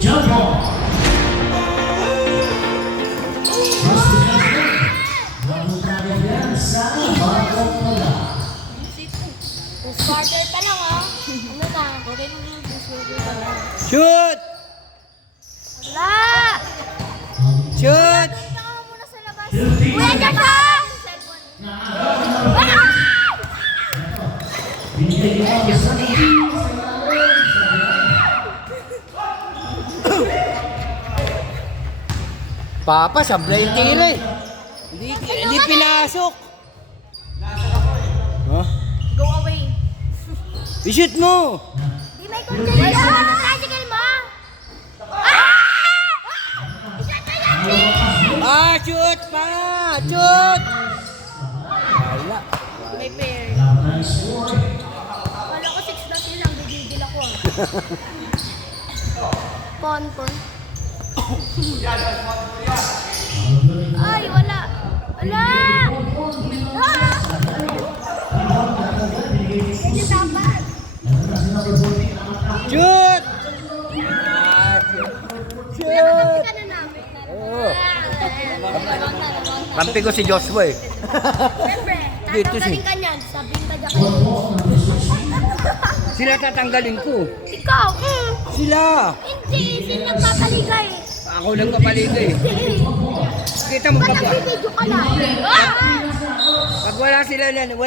Jump ball. Starter pa lang oh. Ano na? Shoot! Wala! Shoot! Punta ka muna sa labas. Kuya Jason! Papa, sablay yung tira eh. Hindi pinasok. Huh? Go away. I-shoot mo! Di may container. Wala sa tricycle mo. Ah, shoot pa! Shoot! Wala. May pair. Wala ko 6 na silang bigigil ako. Pon. Ay, wala. Wala! Hindi dapat. Shoot! Ah, shoot! Shoot! Ka na namin. Oo. Kampi ko si Joshua eh. Siyempre, Dito tatanggalin si- ka niyan. Sabihin ka dyan. Sila tatanggalin ko. Ikaw, Sila! hindi. Sino nagpapaligay? Ako nagpapaligay eh. Hindi. Kita mo Ba't pag, nagbibideo ka lang? pag wala sila niyan, hindi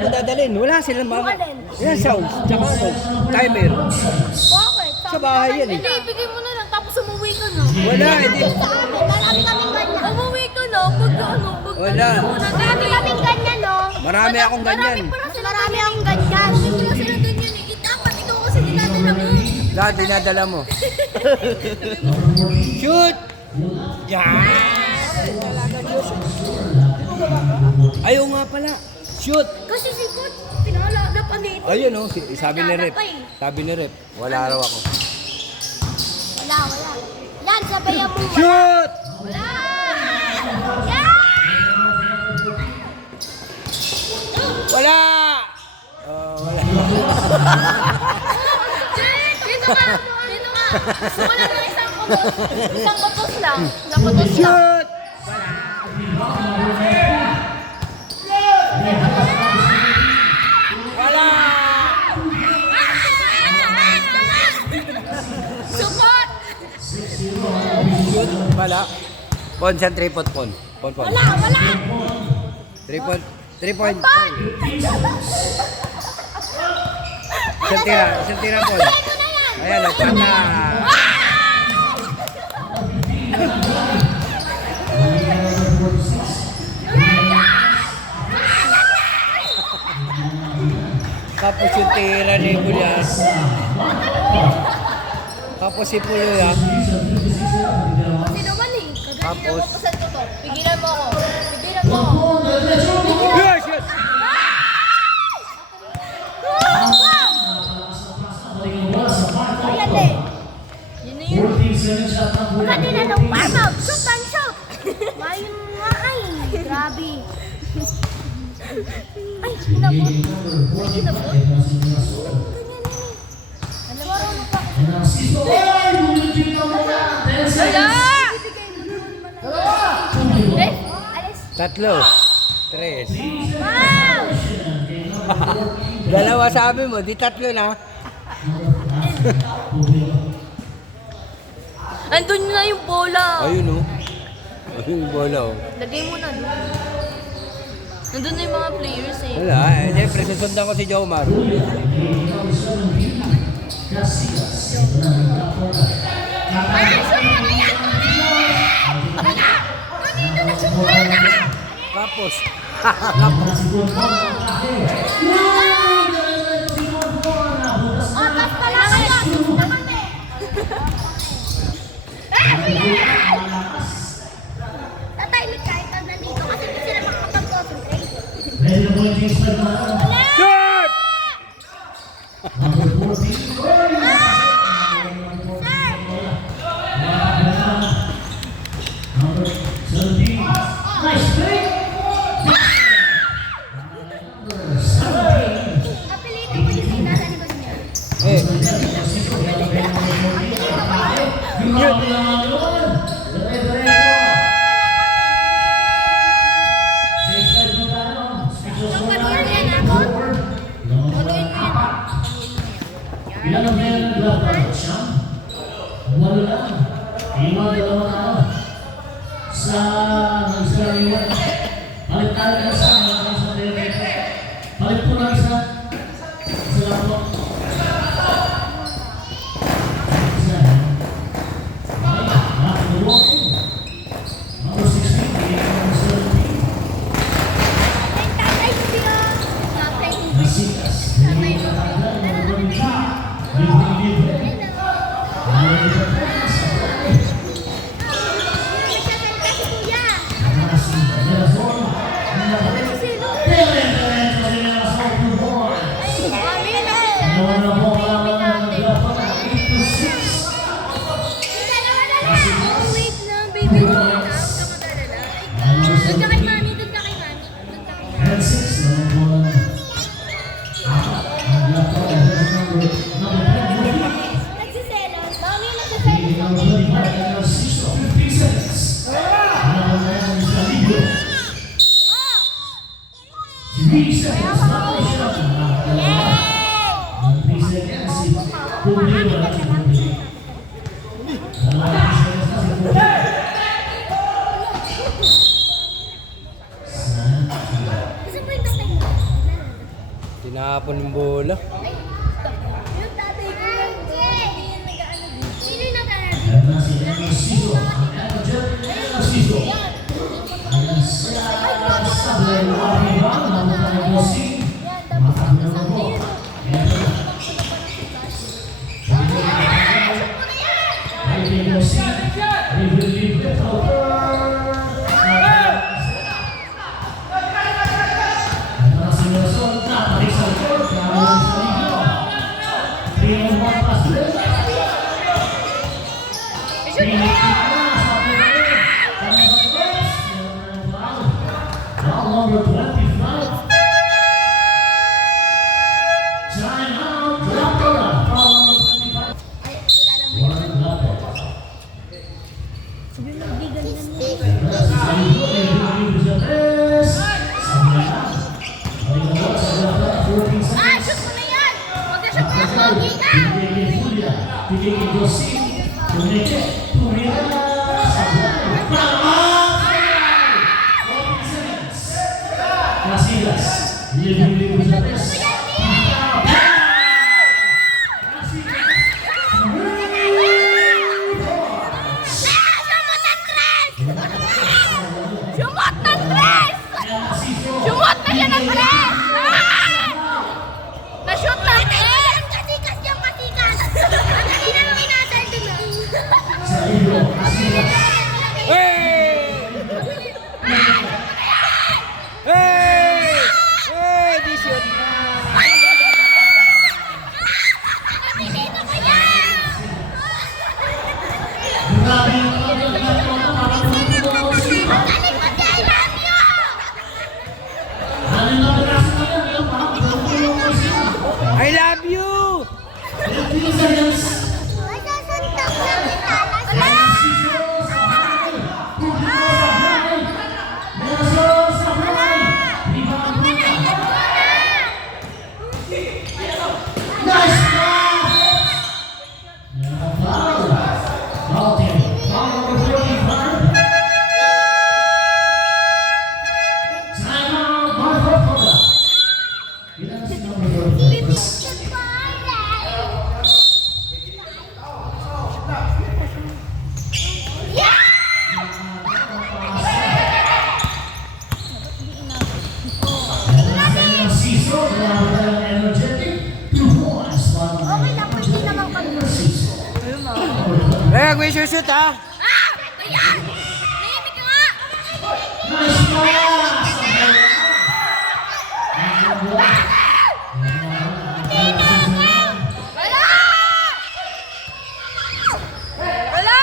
ko dadalhin. Wala sila mga... Alin? Yan, sound. Tsaka ano, timer. Bakit? Sa bahay yan eh. Hindi, ibigay mo na lang. Tapos umuwi ka na. Wala, hindi. Sa amin, marami kaming ganyan. Umuwi ka na. Pag Wala. Marami kaming ganyan, no? Marami akong ganyan. Marami akong ganyan. Hindi ko sila ganyan eh. Dapat ikaw kasi dinadala mo. Lahat dinadala mo. Shoot! Yan! Ayaw nga pala. Shoot! Kasi si Coach, pinalala pa nito. Ayun oh, sabi ni Rep. Sabi ni Rep, wala raw ako. Wala. Yan, sabayan mo. Shoot! Wala! Yan! Wala! Oh, wala. Dito ka! Gusto ko lang ng isang kutos lang. Isang kutos lang. Shoot! Wala! Support! Shoot! Wala. Pon, saan 3 point pon? Pon. Wala! 3 point. 3 point. Pan! Isang tira pon. Ito na yan! Ayan, nagpata. Tapos yung tira ni Bulyas. Tapos si Puloy ah. Kasi naman eh. Tapos. Pigilan mo ko. Pigilan mo ako. Yeah, shoot! Ayan eh. Yun na yun. Kanina nung warm up. Shoot and shoot. Mayroon nga ay. Grabe. Ay, hinabot. Ay, hinabot. Ganyan eh. Alam mo, ano pa? Wala! Alis. 3. 3. Wow! Dalawa sabi mo, di 3 na. Andun na yung bola. Ayun oh. Ayun yung bola oh. Lagay mo na doon. Nandun na yung mga players eh. Wala, siyempre susundan ko si Jomar. Tapos. Tapos. Otas pala kayo! Naman eh! Tatahimik ka, ikaw nandito kasi hindi sila makakapag-concentrate. Shoot! Mute. Ilan ang meron ng glove? Siyam? Walo lang. Iwan dalawang tao. Sa iwan. Palit tayo ng isa. Palit po ng isa. Isa lang po. Isa. Ay, nakakawalking. Number 16. Number 17. Nasikas. Hindi ka talaga. Number 23. Tinapon yung bola. Number 25. Time out. Lapora. Foul number 25. One Lapora. Libre sa tres. Sumot na siya ng tres! Na-shoot na! Kasikas yung kasikas! Ang kanina nung inasal din Sa iyo, Asilas. Hey! Hey! Hey! Di shoot na! Pinito ko yan! Grabe yung Ang galing mo si I love you! I love you! Ay, sasuntok na kita! Wala! Okay lang, pwede naman kami. Eh, may shoot ha? Ah! Ayan! Nahimik ka nga! Wala! Wala!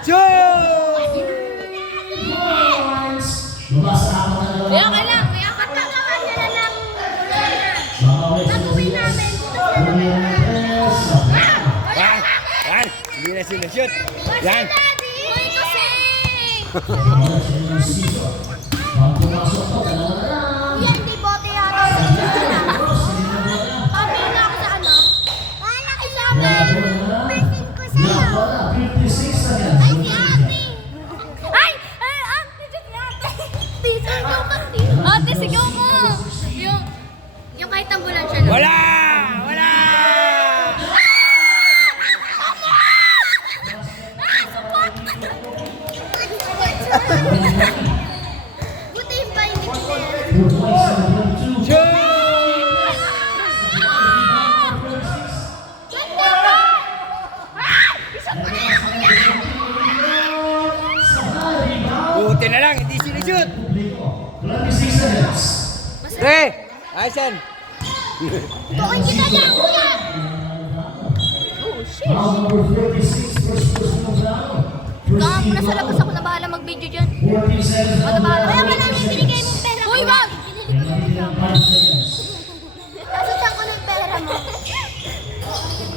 Shoot! Kaya ka lang, kaya katagawan nila ng pag-uwi namin. Dito sila Hindi na sinushoot. Yan. Uy, kasi! Bago pumasok to, dalawa na lang. Yan, di bote yata. Kami na ako sa ano? Wala ka sa amin. Person ko sa'yo. Wala, 56 seconds. Ay, si ate. Ay! Ate, si ate. Teaser ko kasi. Ate, sigaw mo. Yung kahit ambulansya lang. Wala! Wala! Buti yung pa hindi ko sa'yo. Shoot! Ganda ka! Isa pa na yan, kuya! Buti na lang, hindi sinushoot. 26 seconds. Pre! Aysan! Bukin kita dyan, kuya! Oh, shit! Number 46, first person of the round. Kaka ko nasa labas ako na bahala mag-video dyan. 14 seconds. Ako na bahala. Kaya ka namin binigay mong pera. Uy, wag! 5 seconds. Nasutan ko ng pera mo.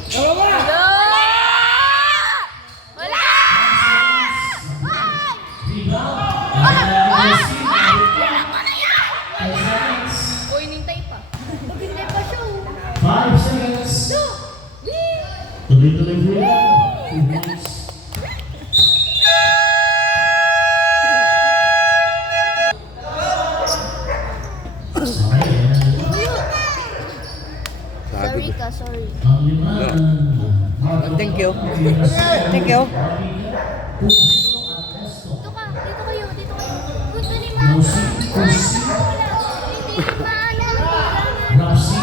Tama ba? Wala! Rebound. Pera ko na yan! 10 seconds. Uy, nintay pa. Nintay pa siya. 5 seconds. Wee! Tuloy-tuloy po yan. 2 points. Sorry ka, sorry. Ang lima. Thank you. Thank you. Dito ka, dito kayo, dito kayo. Punto ni Mama. Hindi maalam. Rapsi.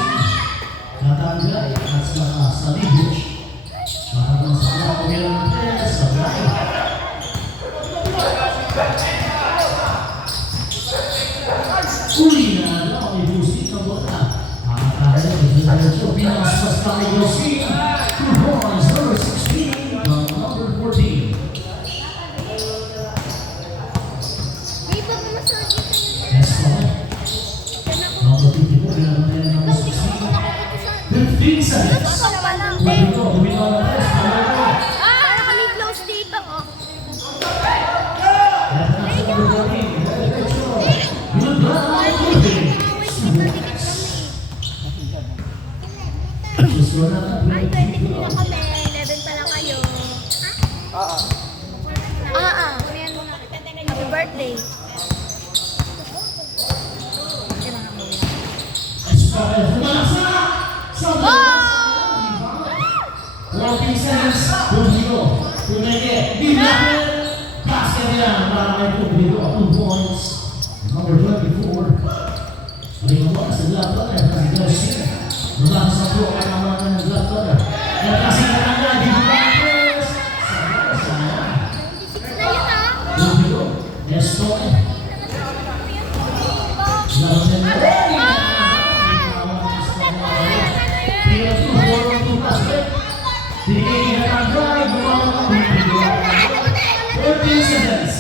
Katangga. At sa Libuch. Maramang sa mga kumilang pres. Sa Blay. Uli na lang. Ibusit ang bola. Makakahal. Ito pinasas pa kay Yossi. 2 points. Number 16. Number 14. May bang massage ka yun? Yes, okay. Number 54. Pinapantay na number 16. 15 seconds. Pa lang. Dito, bumitaw na press. Para kami close dito, oh. Ay, 23 na kami. 11 pa lang kayo. Happy birthday. Number 24. Saling mo sa laban ay kasi mula sa po ay naman ng laban. At kasi kanila di ba press. Na yun, ah. Dito. Yes, po. Laban na. Pila to, forward to pass. Binigay na ang drive. 14 seconds.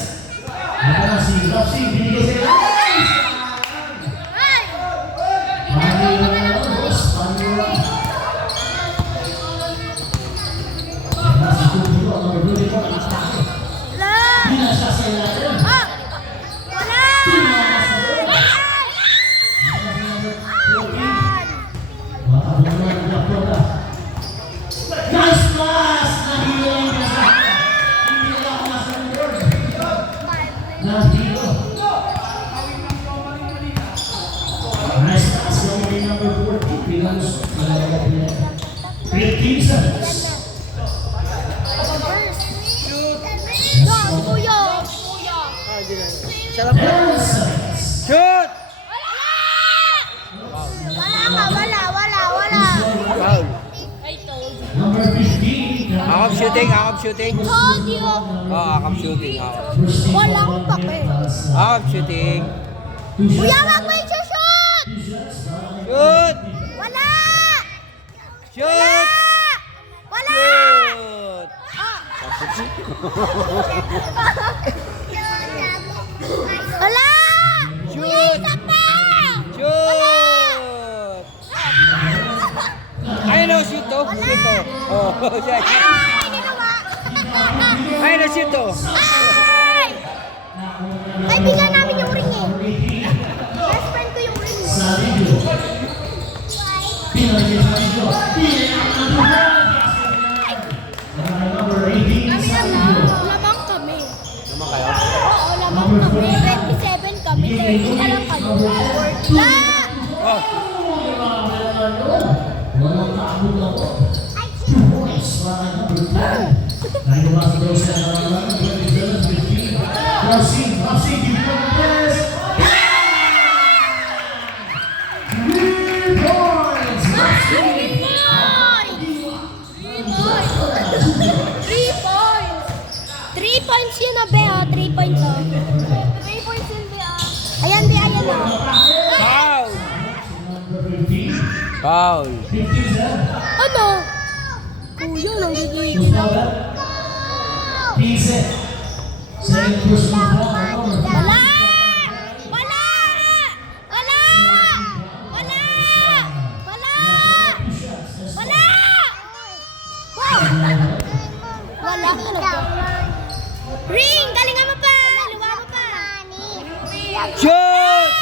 Naka si Rapsi, binigay sa Ay! Wala! Ah! Wala! Nice pass! Nahilang ka sa... Hindi lang nasa board. Nahilo. Nice pass yung may number 40. Bilang 15 seconds. Go, kuya! 10 seconds. Shoot! Wala! Foul. Number 15. Akap shooting, akap shooting. Told you! Akap shooting, akap. Wala akong pake. Akap shooting. Kuya, wag mo i-shoot! Shoot! Wala! Shoot! Wala! Shoot! Wala! Shoot! Kuya, isa pa! Shoot! Ayun o, shoot to. Shoot to. Oh, siya. Ay, ginawa! Ay, na-shoot to. Ay! Kaibigan namin yung ring eh. Best friend ko yung ring eh. Salido. Pinagin Salido. Number 18, Kami Salido. lamang kami. Naman kayo? Oo, lamang kami. 27 kami. 30 na lang kami. La! Oh. Walang kaabot ako. 2 points para number 10. Dahil lumasa daw siya ng 27-15. Rossi, give it the best. 3 points. Rossi. 3 points yun na, Be, oh. 3 points, oh. 3 points yun, Be, oh. Ayan, Be, ayan, oh. Foul! Number 15. Foul! 15, sir. Ano? Kuya, nanggigigil. Gustavo. 15. Second personal foul. Number 5. Wala! Wala! Wala! Wala! Wala! Wala! Wala ka na ba? Ring! Galingan mo pa! Luwa mo pa! Shoot!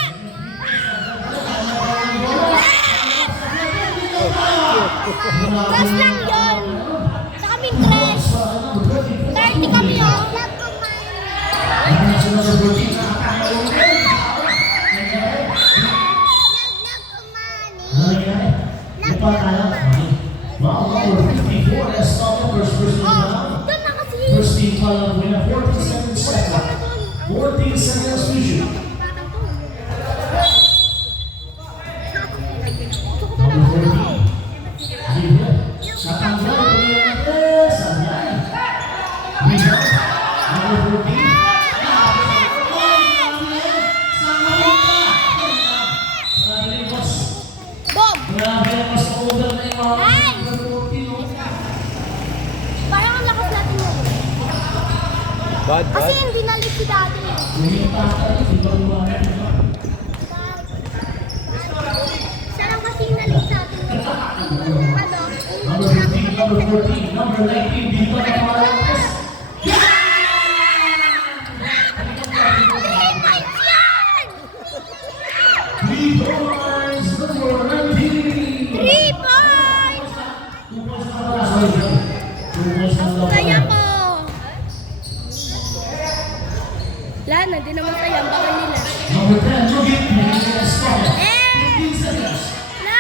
Crush lang yun! Sa kaming crush! 30 kami oh! Oh! Doon na kasi! First team foul winner, 47 seconds. 14 seconds to shoot. Number 14. Libre. Sa tanggal, Sablay. Rebound. Number 14. Bob! Grabe ang mas older na yung mga Ay! number 14, oh. Parang ang lakas natin yun. Bad, Kasi bad. hindi nalit si dati. Yung tatay, di ba lumayan? Siya lang kasi nalit sa atin. Number 15, number 14, number 19, di ba na Marcos? Three points yan! 3 points, number 19. 3 points! 2 points na pala. Sorry, 2 points na daw Saya pala. ko! Wala na, di naman saya. Baka nila. Number 10, Nugget, Escobar. Eh! 15 seconds. Na!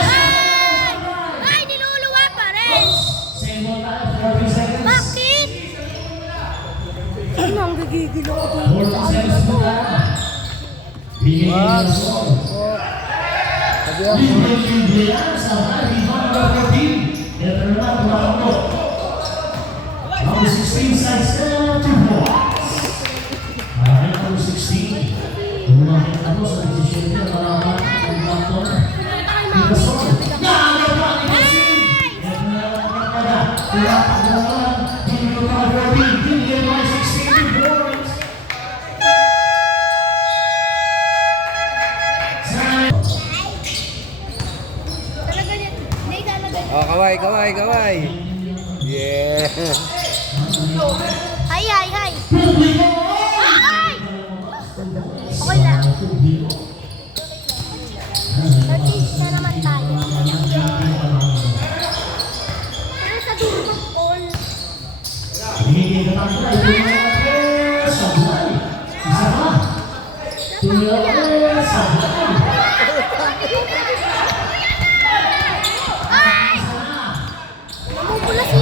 Ay! Ay! Niluluwa pa rin! Bakit? Ano ang gagigil ako dito? Sabi ako. Number 16, side step, 2 points. Alright, number 16. Lumaki na po sa decision niya para ang bakto. Dito sa Talaga yan. Hindi, talaga yan. Oh, kaway, kaway, kaway. Yeah. Hi, hi, hi. Ay! Okay lang. Nag-teach na naman tayo. Pero sa dulo ng all. Ay! Namumula si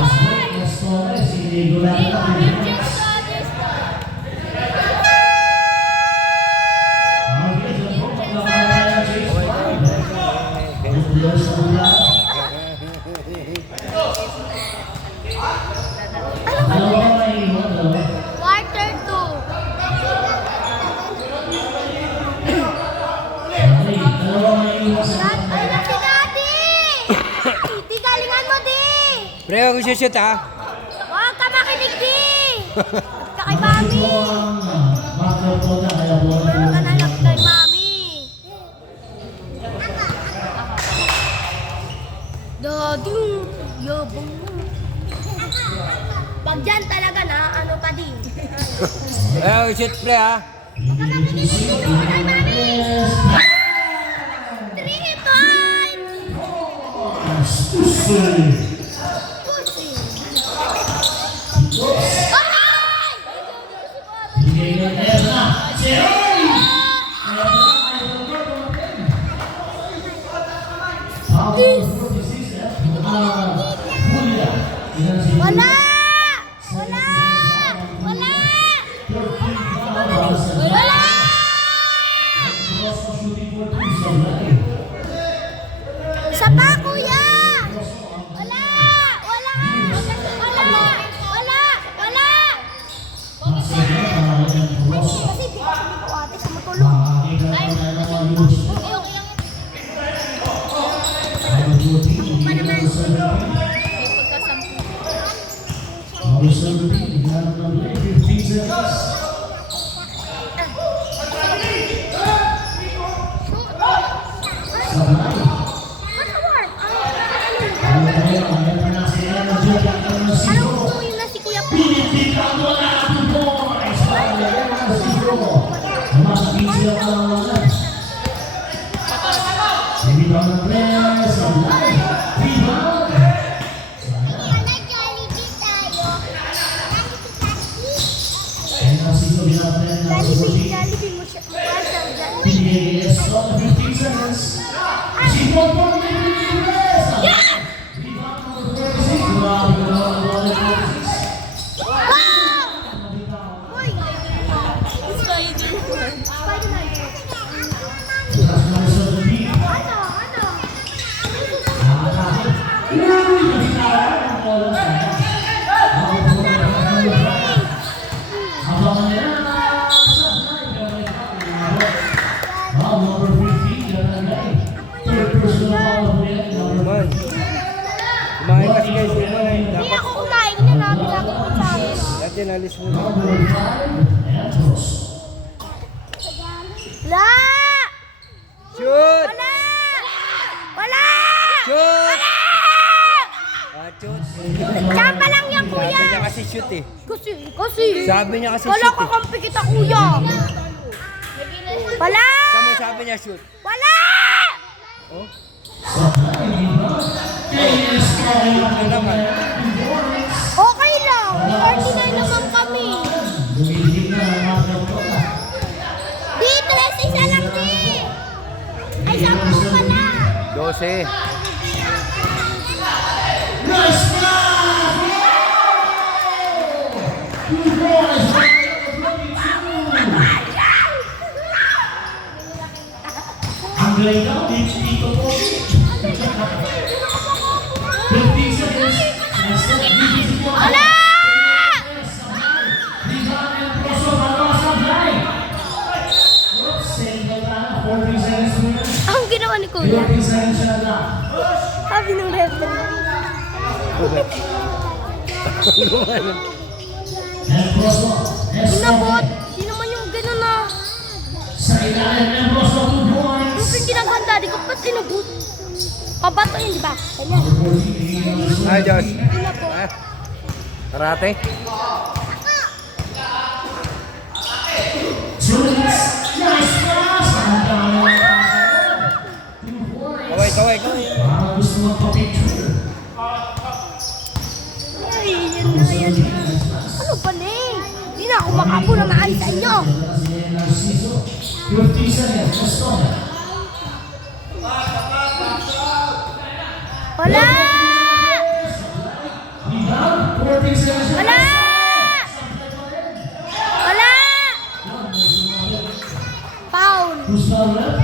Quarter 2. Ay na si Daddy! Di galingan mo, Di! Pre, ako shoot ha. Huwag ka makinig, Di! Kakay Mami! Huwag ka na lang kay Mami. Eh, shoot play ha. 3 points! Pussy! Bigay ng Erna. Si Roy! Wala! Wala! Wala! Wala! Isa pa, kuya! Wala! Wala! Wala! Wala! Wala! Kasi di ko sabi ko ate sa matulog. Ay, okay, okay lang. Pa naman. May pagkasampu. Anong gusto yun na si Kuya Po? Jollibee mo siya. Mukha siya. Uy! Spider-Man. Ano? Kumain. Kumain kasi guys, kumain. Hindi Dapat ako kumain. Nilalabi ako po sa akin. natin alis muna. Wala! Shoot! Wala! Wala! Shoot! Ah, shoot. Tsaka lang yan, Sabi kuya. niya kasi shoot eh. Kasi. Sabi niya kasi Wala shoot eh. kakampi kita, kuya. Wala! Tama sabi niya shoot. Wala! Oh? Ano naman? Okay lang. 49 naman kami. Di, 13 isa lang di. Ay, 10 pala. 12. Ang galing daw, dito po. 15 seconds. Wala! Ang ginawa ni kuya. Sabi ng referee. Inabot. Sino man yung gano'n na. Yung kinaganda, di ko pa sinabot. Pabato yun, di ba? Ganyan. Ay, Josh. Inabot. Ah, karate? Kaway, kaway, kaway. Ay, yan na, yan na. Ano ba na eh? Hindi na ako makapo na maalis sa inyo. 50 seconds. Let's go. Wala! Rebound. 14 seconds. Wala! Wala! Foul. Who's foul left?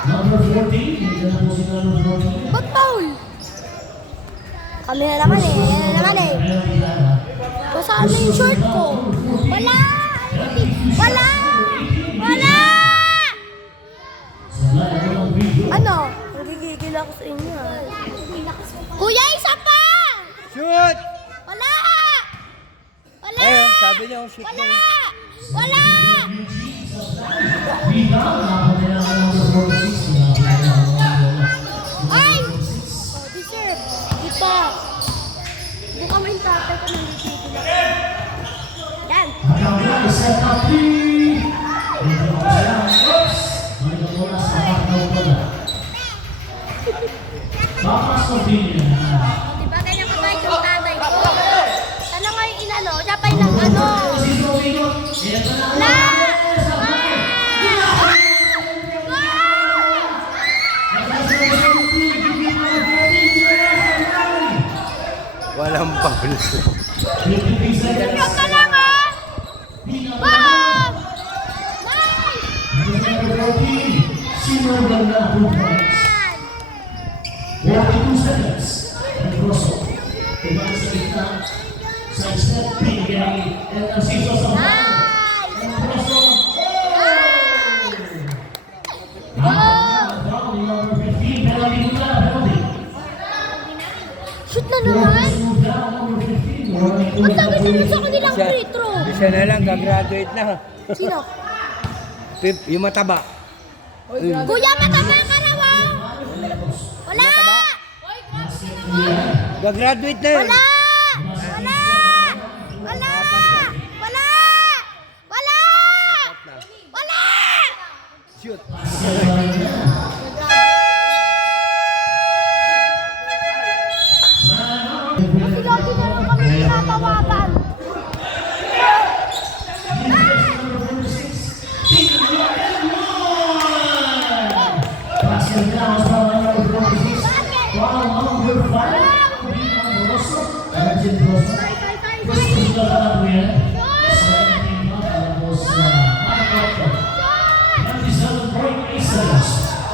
Number 14. Nandiyan na po si number 14. Ba't foul? Kami na naman eh. Yan na naman eh. Basaan na yung short ko. Wala! Wala! Wala! Ano? Nagigigil ako sa inyo ah. Kuya, isa pa! Shoot! Wala! Wala! Ayun, sabi niya, shoot Wala! na. Wala! Ay! Oh, deserve. Dito. Buka mo yung tatay ko nang nagigil ako. Yan. set up 3. Ito ang sayang. Oops! Balik ang bola sa partner bola. Papas Cordilla. Diba ganyan ka ba yung tatay ko? Ano nga yung inano? Siya pa yung ano? La! Walang pablo. Ikaw ka lang ah! Bob! Sinulan na 2 points. 42 seconds. Negroso. Tumang sa gitna. Side step. Pinigay. And ang siso sa mga. Negroso. Number 15. Penalty muna. Penalty. Shoot na naman! Ang tawag na sa kanilang free throw! Isa na lang, gagraduate na. Sino? Yung mataba. Kuya, mataba ka raw ah! Wala! Gagraduate na yun. Wala! Wala! Wala! Wala! Wala! Wala! Shoot. Kasi lagi na lang kami tinatawagan. Passing down from number 26. Wow, number 5. Legend Rosa. First pistol na lang po yan. 17 na tapos Michael. 27.8 seconds.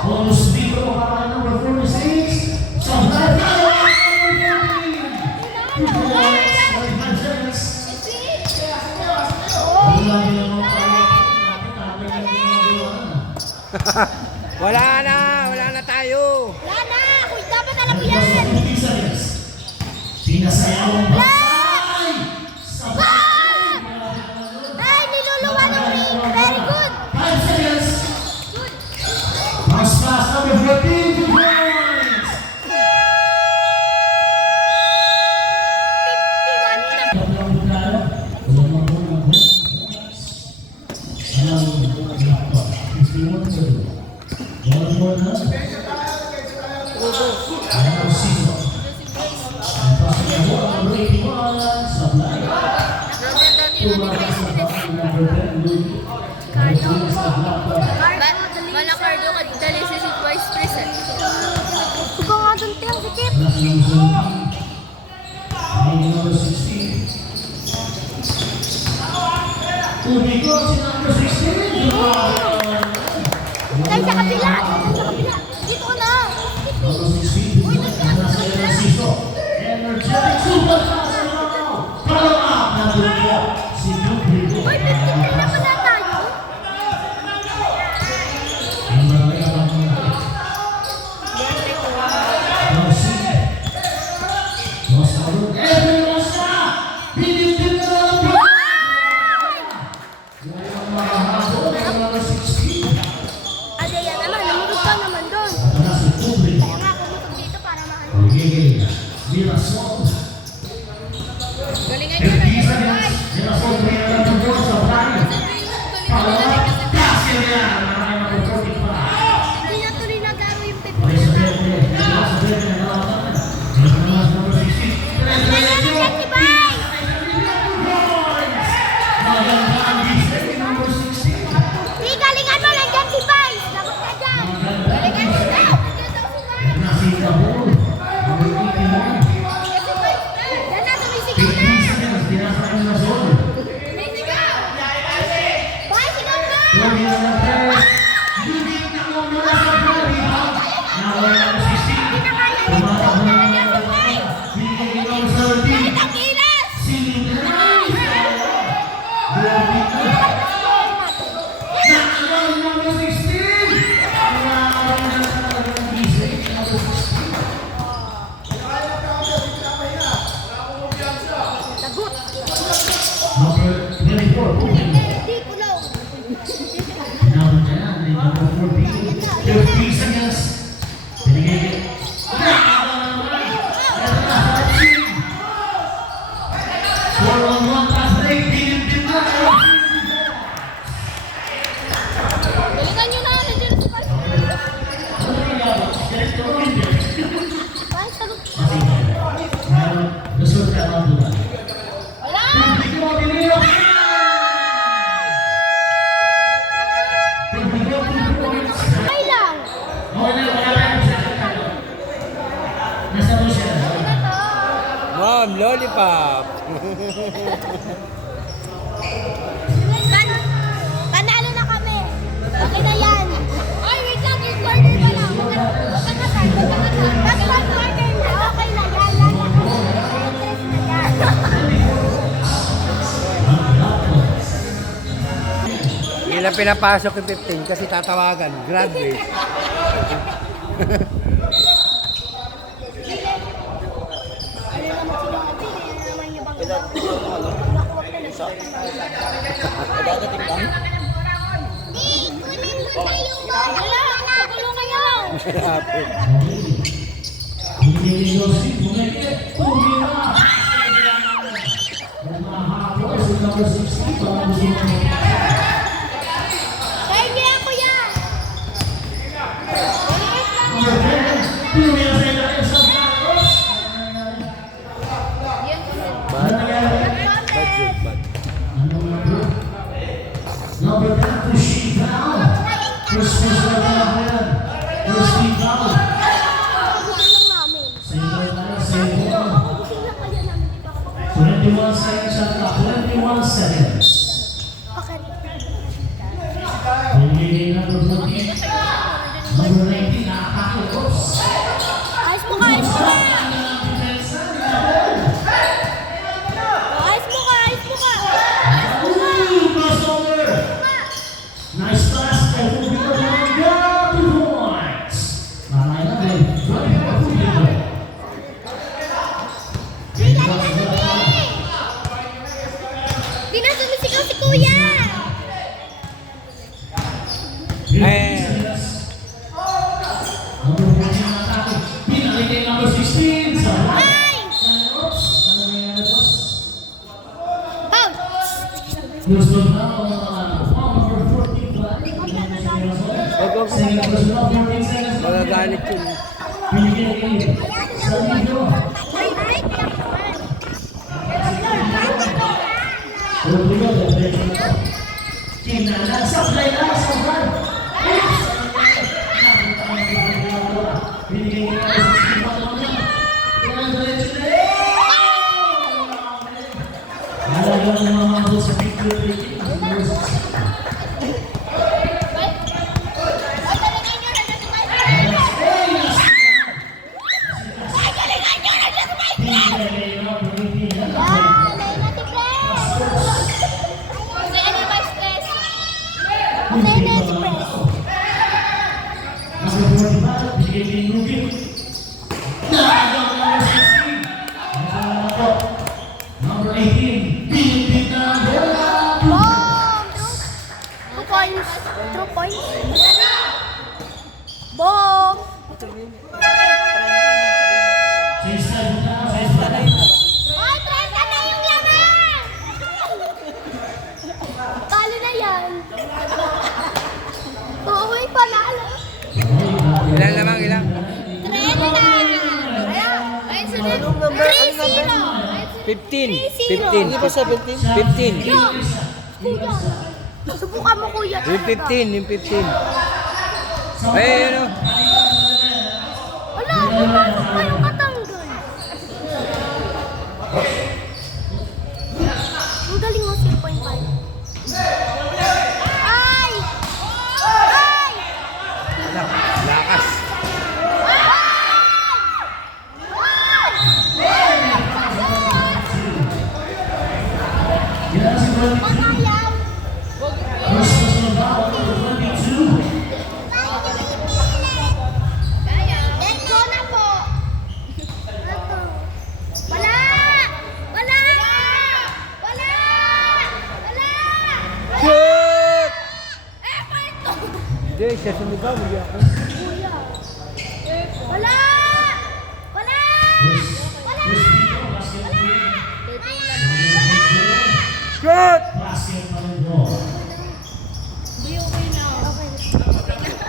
Bonus dito para number 46. Sa high. 2 points, 45 seconds. Wala na tayo. Wala na! Kuy, dapat alam mo yan! Pinasayawang Ay! Ay, niluluwa ng ring! Very good! 5 seconds. Pass number 14. 2 points. 51 na. Malacardo ka dali si Vice President. Ikaw nga dun, Tiyang, sikip! Number 16. Tumigo si number 16. Dahil sa kabila! Dahil sa kabila! Dito ka na! Number 16. Nasa Ejercito. Energetic super pass. Follow up. Number 4. Si Tumigo. Uy, 53 na pala tayo! Ang marami ka bang mga. Rosine. Rosalud. Everyone sa. Pinipin na lang po. Walang makahabol. Number 16. Adaya naman, namulog ka naman doon. Ito na si Tumigo. Kaya nga, kumutog dito para maano. Gigi. Mirasol. Galingan 50 seconds. Mirasol. Mayroon ng board sa plano. Pangalawa. Kasi niya. Maraming mag-45. Hindi na tuloy nagaro yung 50. Okay, sa Bebe. Sa Bebe. Nalaman. Nalaman number 16. Ano na yan si Bay? Maganda ang defense ni number 16. Di, galingan mo, nandiyan si Bay! Lagot ka dyan! Galingan mo daw! Nandiyan daw si Bay! Nasita ball. Number 81. Yan na, sumisigaw 15 na! seconds. Dinasaan na zone. Sumisigaw! Bay, sigaw na! Lagi na ng press. Unit na mo mula sa ball. Nawala number 16. Tumatakbo na Nandiyan si Bay! Bigay number 17. Ang gilas! Siling na. Grabe ka. Nakalaw number 16. Nawala na talagang gising. Number 16. Lagot! Number 24. Hindi, kulong! lollipop. Panalo na kami. Okay na yan. Ay, wait lang. Yung quarter pa lang. Magkakasal. Back one quarter na. Okay na yan. Hindi na pinapasok yung 15 kasi tatawagan. Graduate. Malapit. Kaya ako yan. Bad joke, bad. Number 10, Christine Val. Christmas na yan. Christine Val. Gusto lang namin. Single na, single. Gusto lang kaya namin. 21 seconds at 21 seconds. Bakit? Pinigay number 14. Number 19, nakakakil. Oops. Ayos mo ka, ayos mo ka. Ayos mo ka, ayos mo ka. Ooh, crossover. Nice pass. And we'll be able to get the points. Malay natin. Running for Fulvio. Di na sumisigaw si Kuya. Eh, Number 14 ang atake. Pinakita yung number 16. Sa Ay! Oops. Ano nangyari, boss? Bob! Gusto na number 14 ba? Second person off, 14 seconds. magagalit yun. Pinigay sa video. Ay, ay! Rodrigo, derecho na to. Kinala, sablay na, sablay. Pinigay niya na sa sipa niya. Kinala, derecho na. Talagang mamamahal sa picture taking. Number 18, pinipit na bola. Bomb! 2 points. 2 points. Bomb! Change time na, change time. Ay, 30 na yung laman! Talo na yan. Oo, may panalo. Ilan lamang, ilan? 30 na! Ay, sunod. 3-0. 15. 15. Hindi ba 17? 15. Kuya, subukan mo kuya. Yung 15, yung 15. Eh, ano? Wala, pumasok pa yung katanggal. Ang galing mo, 0.5. Ay! Ay! Lakas. Yan si Rodrigo. Pakayaw! Christmas na ba? Number 22. Let's go na po! Wala! Wala! Wala! Wala! Shoot! Eh, paito! Hindi, siya sumigaw, hindi ako. Kuya. Wala! Wala! Wala! Shoot! Basket pa rin ball. Okay.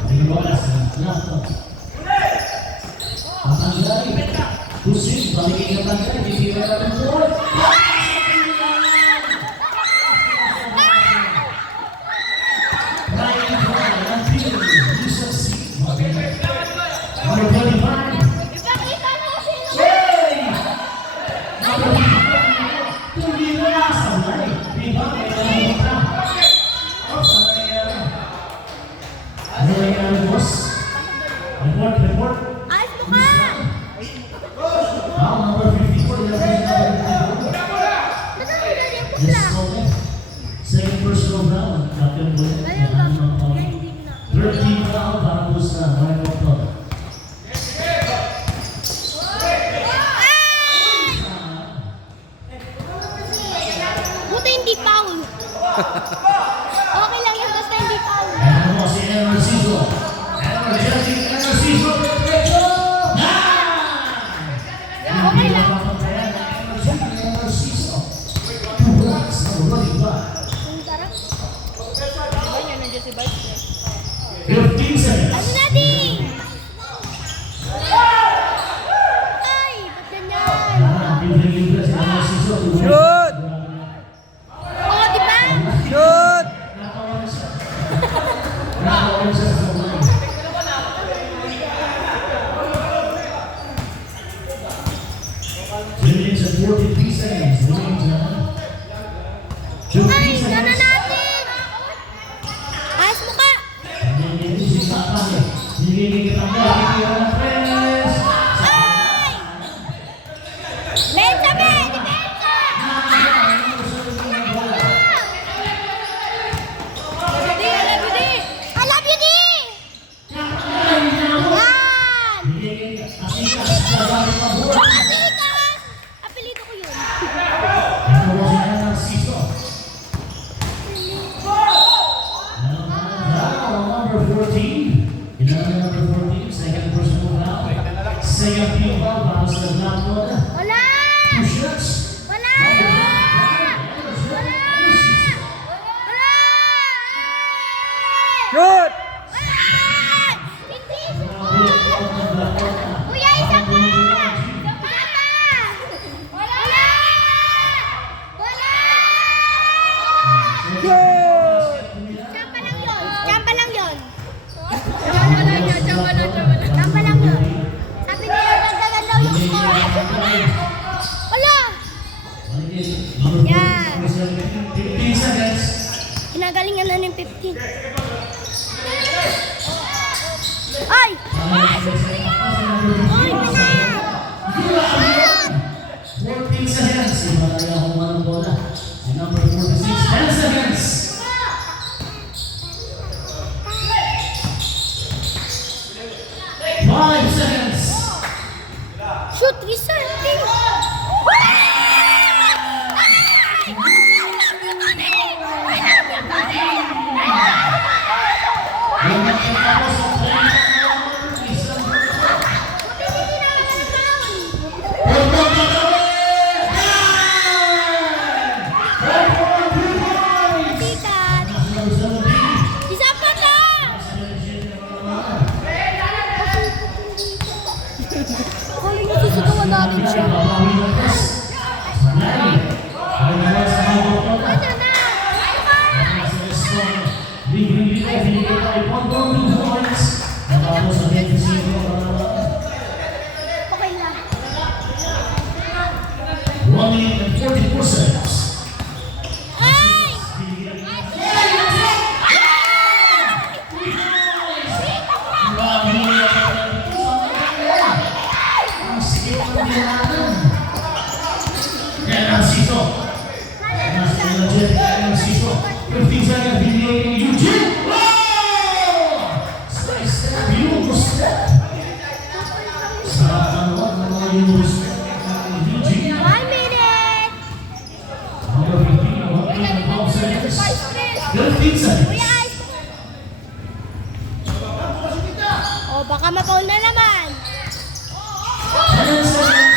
May oras na laptop. Patanggal. Pusin, balikin ka tanggal. Bibira ka ng ball. Ryan Brown, ang pinag Yusuf C. Number 25. Ipakita mo sino! Hey! Number 25. yun po. Third team foul para po sa Marco Club. Buti hindi foul. Okay lang yun, basta hindi foul. Ano po si Narciso? Energetic Narciso. Okay lang. Narciso. 2 blocks na running back. Ang sarap. 15 seconds. Ano natin? Ay, ba't ganyan? Libre-libre si Narciso. Shoot! Oo, di ba? Shoot! Nakawalan siya sa online. Minutes and 43 seconds. Remaining time. Ay, 15 gana seconds. natin. Ayos mo ka. Ay! Mensa, men! Depensa! I love you, Di! Yan! Apelido ka! Apelido ko yun. Second field foul para sa Blackwood. Wala! 2 shots. Wala! Wala! Wala! Shoot! Ay! Hindi siya! Kuya, isa pa! Isa pa! Wala! Wala! Shoot! Tsampa lang yun. Tsampa lang yun. Tsamba na. Tsampa lang yun. Sabi niya, dagdagan daw yung score. Wala! Yan. 15 seconds. Kinagalingan na ng 15. Ay! Ay, wala! 14 seconds. Iba na yung humanang bola. Si number 46, 10 seconds. Five seconds. Shoot, reserve! Yung matapos ang play, isang Sikat! Isa pa to! Kali niya susugawan natin siya. Ano na? Okay lang. 1 minute and 44 seconds. Ay! Narciso. Narciso. 15 seconds. Eugene. Side step. Beautiful step. Sa kanuan ng mga Eugene. 1 minute! Number 15. 1 minute and 12 seconds. 15 seconds. Kuya, ayos mo. Oh, baka mapaul na naman. 10 seconds.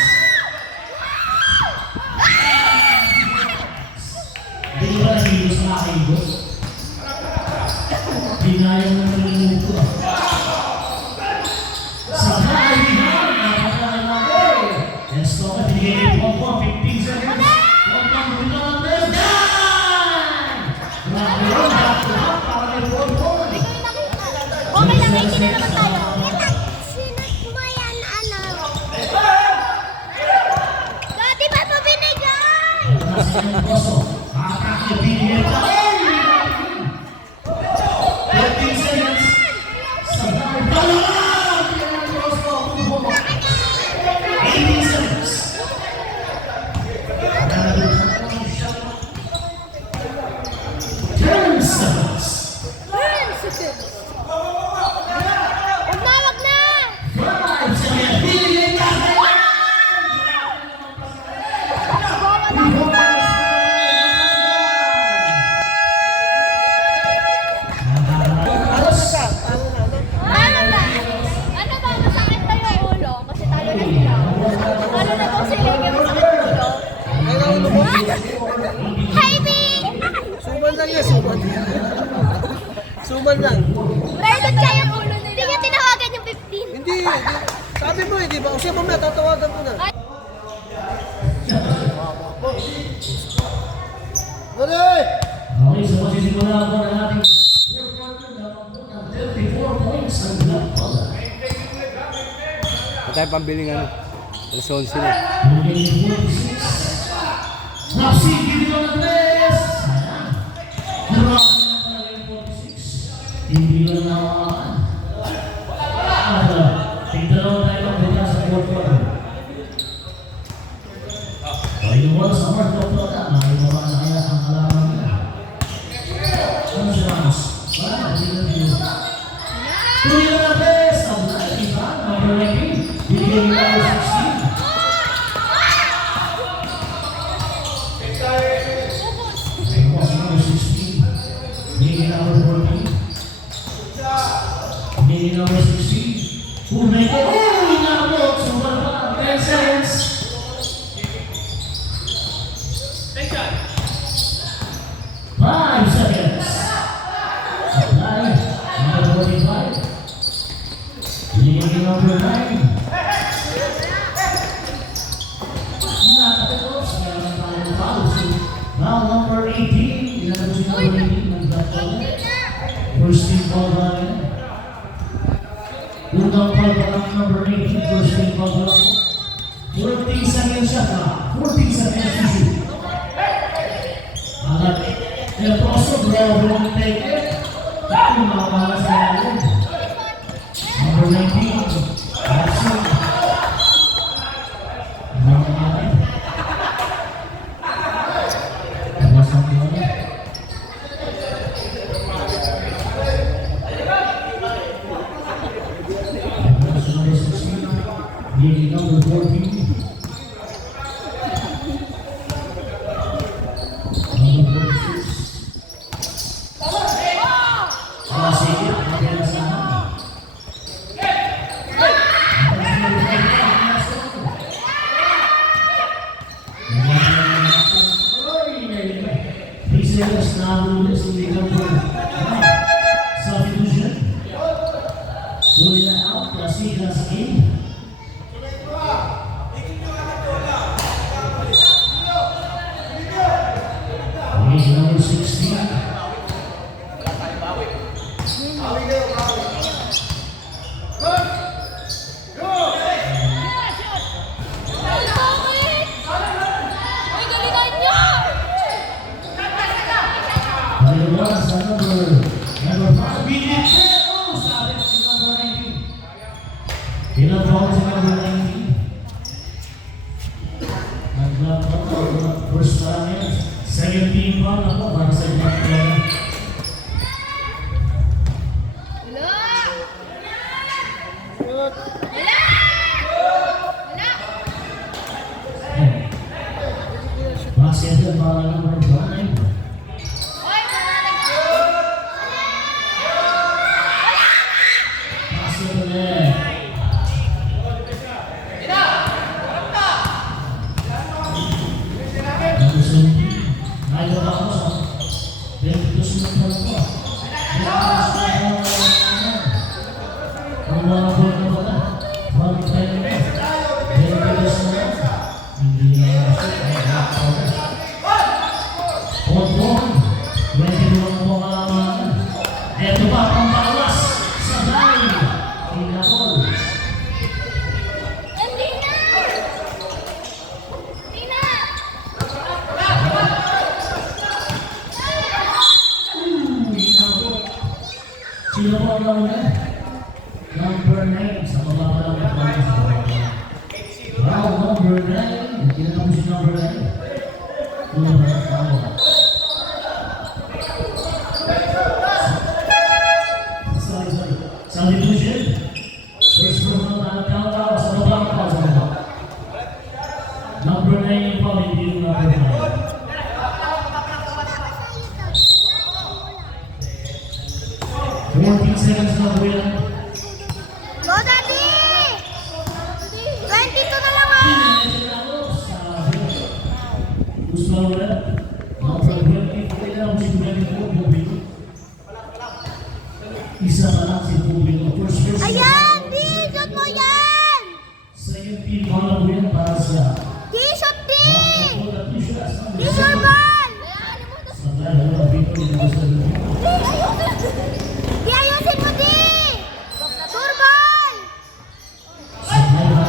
Hindi ba nahihilo sa makaibo? Dinayang na naluluto. Sa kaibigan, napakalan natin. Yes, to ka, binigay ni Pongpong, 15 seconds. Pongpong, bumilang natin. Grabe yun, back-to-back para kay Pongpong. Okay lang, 19 na naman tayo. Sinat mo yan, ano? Dati ba ito binigay? Kasi ang poso, makakakibigyan ka. 13 seconds. Sa bahay, balalang! Pinang poso, Pongpong. 18 seconds. 10 seconds. Suman lang. Pilot kaya ulo nila. Hindi niya tinawagan yung 15. Hindi. Sabi mo, di ba? O siya mamaya, tatawagan ko na. Dali! Okay, so masisimula ako ng ating fourth quarter na pagpunta ng 34 points ang Black Pala. Ito tayo pambiling ano. Alas 11 na. Moving 46. Rapsi, give it on the place! Sayang. Drop na lang yung 46. Hindi ko na nawakan. Tigdalaw tayo ang buka sa fourth quarter. Yung wala sa Mark Doctor na, makibawa na kaya ang alaman nila. Ano si Ramos? Wala, hindi na dito. Tuloy na na best! Ang lahat, iba, number 19. Bigyan nila ang 16. Tapos number 16. Bigyan number 14. Bigyan number 16. Unay ko, inabot! Sumar pa, 10 seconds. 5 seconds. Supply. Number 45. Leading number 9. Nakatapos. Meron tayong fouls. Now number 18. Inatapos si number 18. Nag-drop. First team ball ba rin? Unang ball ba ang number 18. First team ball ba? 14 seconds siya pa. 14 seconds to shoot. El proso, bro, won't take it. Ito, makakala sa lalim. Number 19. That's it. Number 9. Tapos ang bola. Tapos number 16. Leading number 14. Number 16. Baliwala sa number 5. Binitero! Sabi sa number 19. Pinabawal sa number 19. Nag-laptop. First time yan. Second team pa na po. Para sa ibang player. Basket para number 5. Ito pa ang bawas sa line. Pinabol. Sino po ang nauna? Number 9. Sa baba pa lang ang bawas sa baba. Wow, number 9. Tinatapos si number 9. Number 9. Substitution. First person na countdown sa baba pa sa baba. Number 9 yung pa, hindi yung number 5. 14 seconds na po yan. Go, Daddy! 22 na lang ah! Gusto mo ulit? Number 20, kailangan mo siguro po, Isa pa lang si Publico. First. Ayan! Di! Shot mo yan! Second team, ball po yan para sa Di! Shot di! Bola 2 shots. Di! Sure ball! Sa dalawa, Victor, yung gusto nyo. Di! Ayusin mo di! Sure ball! Sa dalawa,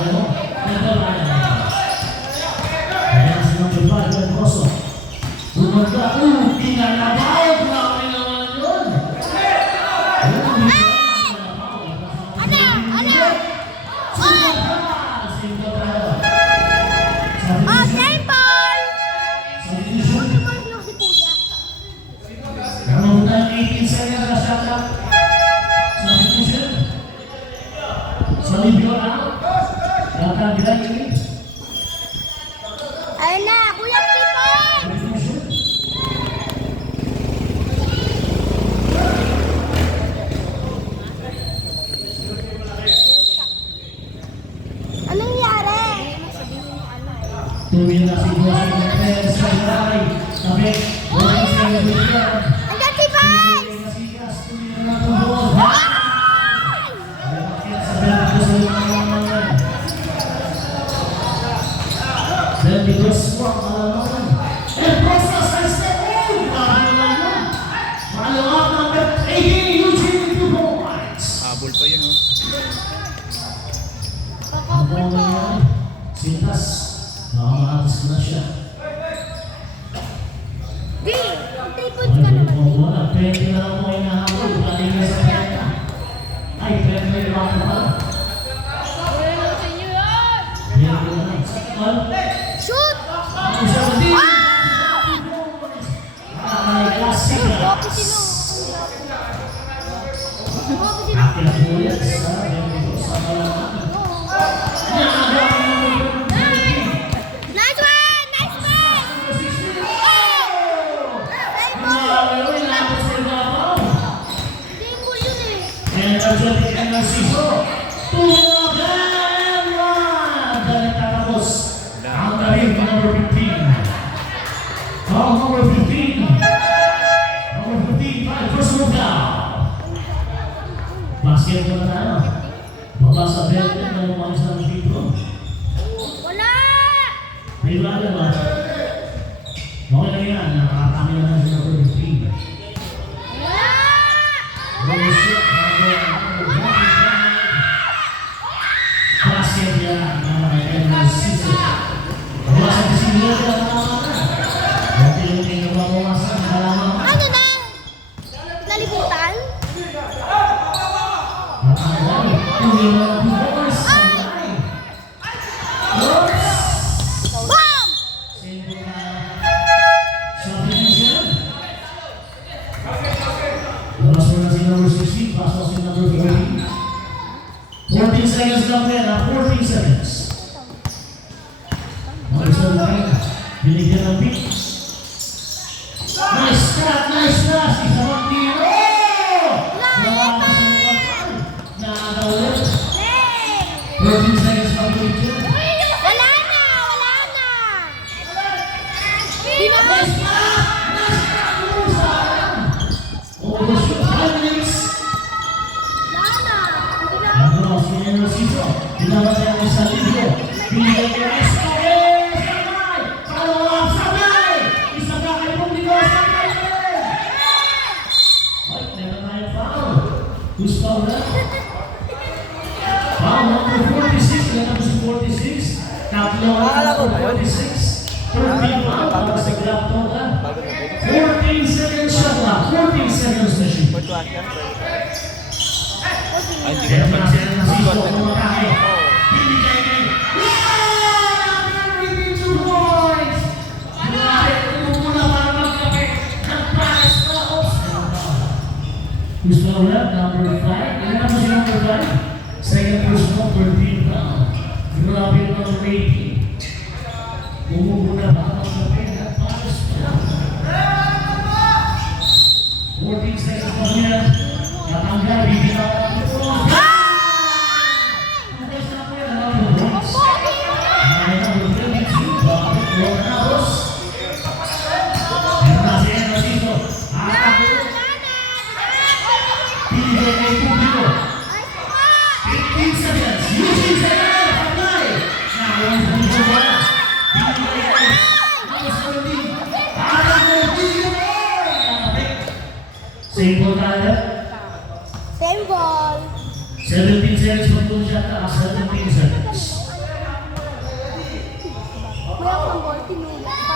ayan si number 5, Glenn Rosso. Bumanda, tinalabaw, grabe naman yun. Ano? Ano? On! Oh, game ball! Ano ba yung si Puya? Kamu na 18 seconds na shot clock. Substitution. Sa libyo na. Tatanggilan ini. Ayun na! Kuya 3 points! Substitution. Anong nangyari? Tumira na si Boss Montez sa Iray. Tabi. Boys sa libyo. Hanggang si Vice! Masigas. Tumira na itong ball. Bakit sa Belko sa limangan. Then because swap alaman. And process ay step. Grabe naman yun. Malawak number 18, Eugene 2 points. Habol pa yun, oh. Ang bola yan, Sintas, nakamaatas na siya. Di! 3 points ka naman. Ang bola, 20 na lang mo inahabol. Galing na sa pera. Ay, 20 na lang pa. Yan na lang. Sakal. Shoot! Ang isa sa team. Ay, classic. Bobo sino? Bobo sino? Akin ang bulit sa Benito sa Malaman. Nice one! Nice one! Hindi ko yun eh. And energetic Narciso. Tumagan! Dahil tatapos ang tarim ng number 15. Ang number 15. Number 15, by first move down. Basket ko na tayo. Baba sa belt na lumalis ng dito. Wala! May wala ba? Okay lang yan. Nakakami naman sa number 15. Wala! Roll shot. Basket yan. Mga Narciso. Bawasan kasi nila na mga unti-unti na mabawasan. Malamang. Ano na? Nalibutan? Matanggal. Hindi mo ang bukas. Oops! Bam! Simple na substitution. Labas mo na si number 16. Pasok si number 14. 14 seconds lang yan. 14 seconds. Mga sa line. Binigyan ng pick. Nice shot! Nice shot! Isa pang tiro! Nakakaulit. Hey! 14 seconds pa ulit yun. Wala na! Wala na! Di na! Nice shot! Nice shot! Overshoot. 5 minutes. Wala na! Hindi na! Ano, si Narciso. Pinabata niya sa libro. Pinigyan niya ng sabay! Follow-up, sabay! Isa ka kay Publico, sabay din! Ay, meron tayong foul. Who's foul na? Foul number 46. Ilan ako si 46? Tatlo Akala ko ba yun? 46. 13 foul. Para sa grab total. 14 seconds shot clock. 14 seconds to shoot. Ay, hindi ko Kaya naman. pa sila ng Siso kumakake. Hindi kayo kayo. Number 22 points! Grabe, umuna para magkape. Nagpares na. Oops! Gusto mo ulit? Number 5? Ilan mo si number 5? Second person mo, 13 pound. Grabe ng rating. Umuna para magkape. Nagpares na. 14 seconds pa niya. Natanggal, bibitaw. Pili Bibigyan kay Publico. 15 seconds. Using sa air. Pagkay. Nakawan sa mga bola. Bibigyan kay number 17. Para kay Publico. Same ball tayo. Same ball. 17 seconds magpunta siya ka. 17 seconds. Wala pang ball, tinulak pa.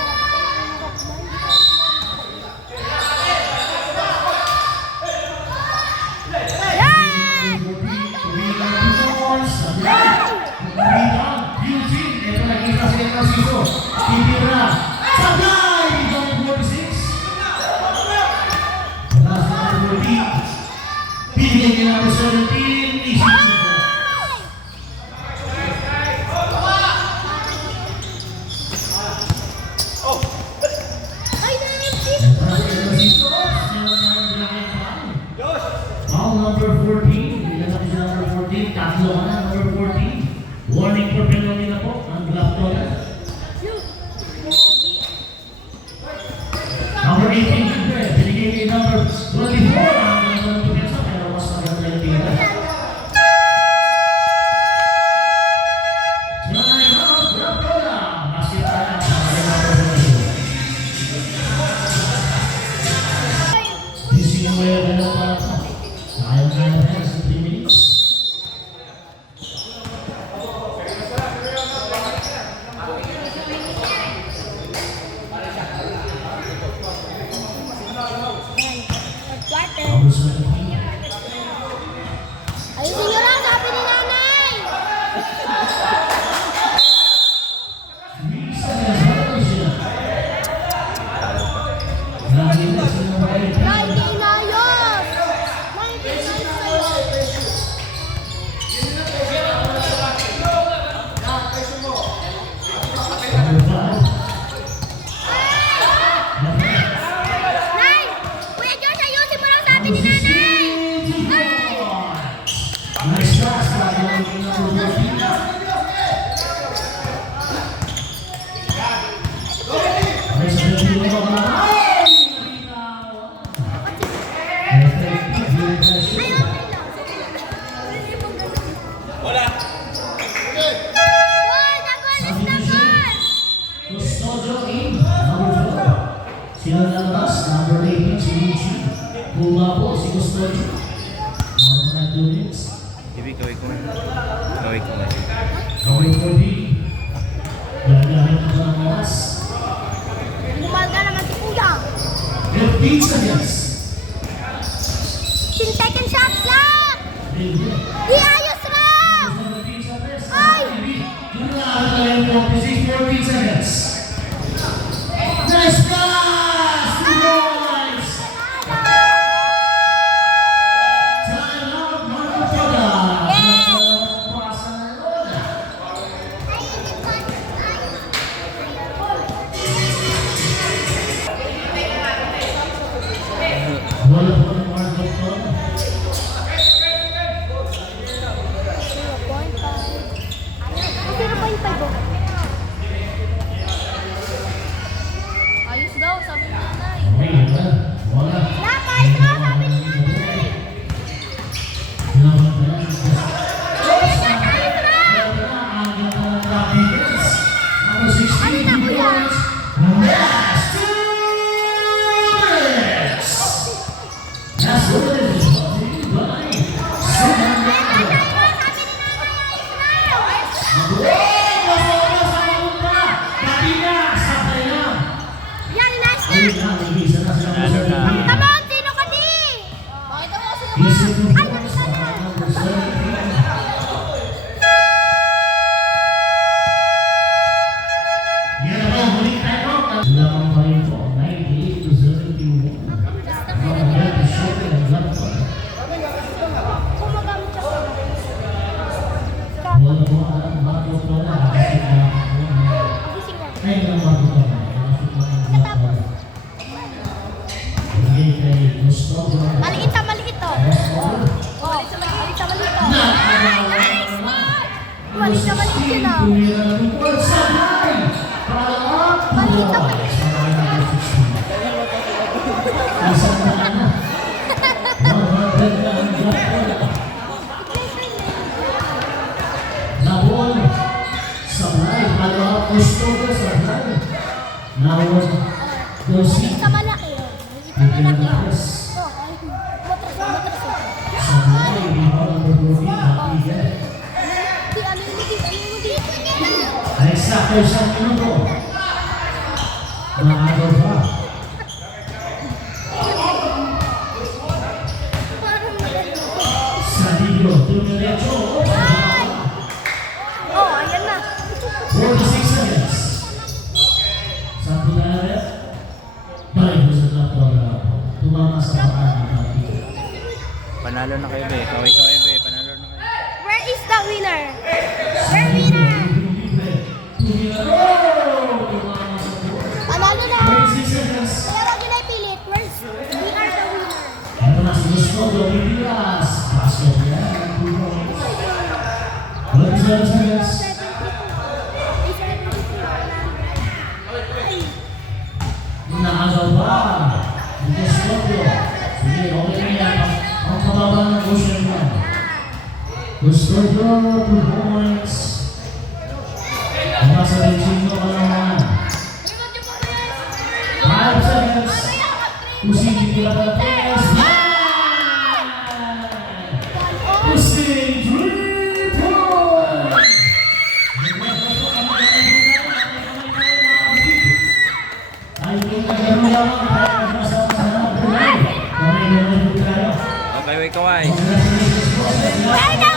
Number 14, nilagay si number 14, tatlo ka na, number 14. Warning for penalty na po, ang glove total. Number 18, Andre, binigay ni number 24, ang nagawang pumesa, pero mas maganda yung tira. Try out, glove total. Basket tayo sa number 24. Disinuel na lang para sa. Ayaw na lang sa 3 minutes. Quarter. Number 17. Ayusin nyo lang, sabi ni nanay. 3 seconds, wala siya. Lagi na sila mga 19 na yun. 19 na yun. Nay! Kuya George, ayusin mo lang sabi ni nanay. Nice pass, lagi na yung number 14. Nice pass, yung number 14. Effective, yung pressure. Goal! The goal is the goal! Custodio in, number 4. Sila lalabas, number 18, si Luigi. Bumaba po si Custodio. Mga 2 minutes. Ibig kaway ko man. Kaway ko man. Number 40. Gagawin ko ng oras. Bumalga naman si Kuya. 15 seconds. 10 second shots lang! Bigyan. Di ayos lang! 17 seconds. Ay! Kailangan tayo mo. 14 seconds. Nice pass! Nice! Time out, Marco Toga. Pasa na yun. Wala po ng Marco Toga. 0.5 oh. Ayos daw, sabi ni nanay. Okay, wala. Wala. Lakay ka, sabi ni nanay. Laban na yan. Ayos na, ayos na! Number 16, Ano na, kuya? Yes! That's what it is. Bye. Yan, nice na! Come on, sino ka di? Pakita mo sino ka. Ay, nakita na. Kumagamit siya sa gising na. Maliit sa maliit to. Oh, maliit sa maliit to. Labon. Sablay. Pagkakap gusto ko sablay. Nawag. Dosi. Sa malaki yun. Sa malaki yun. Oh, ay, matras. Sablay. Bawal ang berbuti. Kapigay. Di, ano yung di? Ay, sakay siyang minuto. Maagaw pa. Parang madali. Sanibyo. Tumiretso. Oh, ayan na. 46 seconds. Satu laret. Balik mo sa top program. Tumama sa pakaan ng kapigay. Panalo na kayo, be. Kaway-kaway, be. Panalo na kayo. Where is the winner? We're winner! Panalo na! Kaya wag yun ay pilit. Where's we are the winner? Ito na si Gusto Dominguez. Pasok yan. 27 seconds. Naagaw pa. Gusto ko. Sige, okay na yan. Ang pababa ng ocean mo. Gusto ko, 2 points. Ang nasa benching mo ka naman. 5 seconds. Usingin ko lang ang test. Using 3 points. Ay, kung nagano lamang, kaya masama sa mga buhay. Kami naman yung tayo. Kaway-kaway. We're the